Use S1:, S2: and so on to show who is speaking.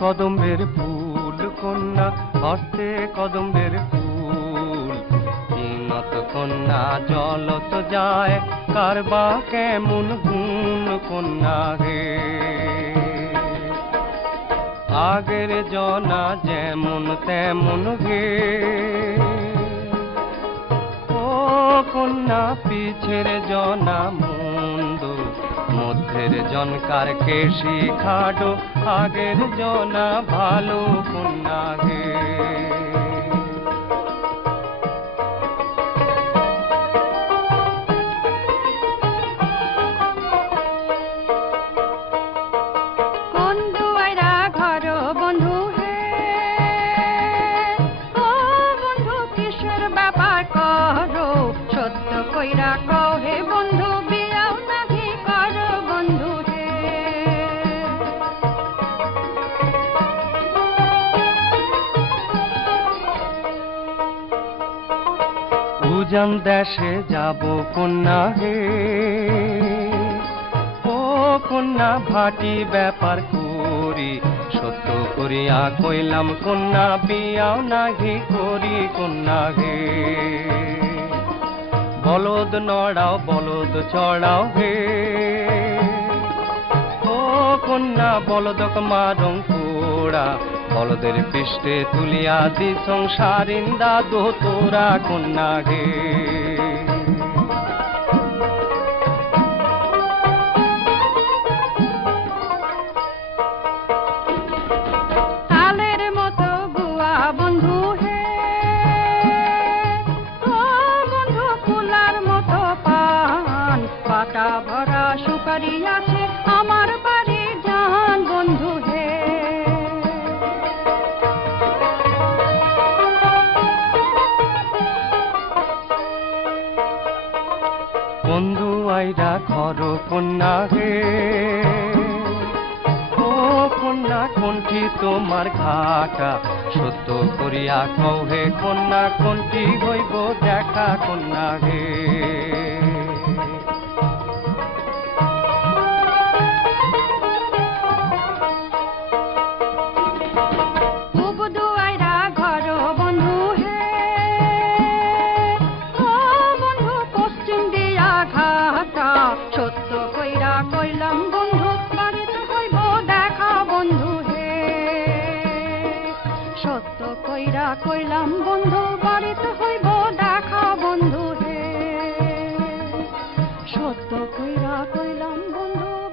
S1: কদম্বের ফুল, কন্যা, হস্তে কদম্বের ফুল। কিনত কন্যা, জলত যায় কারবা কেমন গুণ কন্যা হে আগের জনা যেমন তেমন হে ও কন্যা, পিছের জনা মন্দ মধ্যের জনকার কেশি খাডো আগের জনা ভালো কন্যা গে
S2: কোন দুয়ারা ঘর বন্ধু হে? ও বন্ধু কিসের ব্যাপার করো? সত্য
S1: উজান দেশে যাব কন্যা হে ও কন্যা, ভাটি ব্যাপার করি, সত্য করিয়া কইলাম, কন্যা বিয়াও নাহি করি কন্যা হে বলদ নড়াও, বলদ চড়াও হে। ও কন্যা, বলদক মারং পোড়া বলদের পৃষ্ঠে তুলিয়া দি সংসারিন্দা দো তোরা কন্যা গে।
S2: ভরা সুপারি আছে
S1: আইরা ঘর কন্যা হে ও কন্যা, কোনটি তোমার ঘাটা? সত্য করিয়া কহে কন্যা, কোনটি হইব দেখা কন্যা হে
S2: সত্য কইরা কইলাম, বন্ধু পারে তো দেখা বন্ধু হে। সত্য কইরা কইলাম, বন্ধু বাড়ি তো হইব, দেখা বন্ধু হে। সত্য কইরা কইলাম, বন্ধু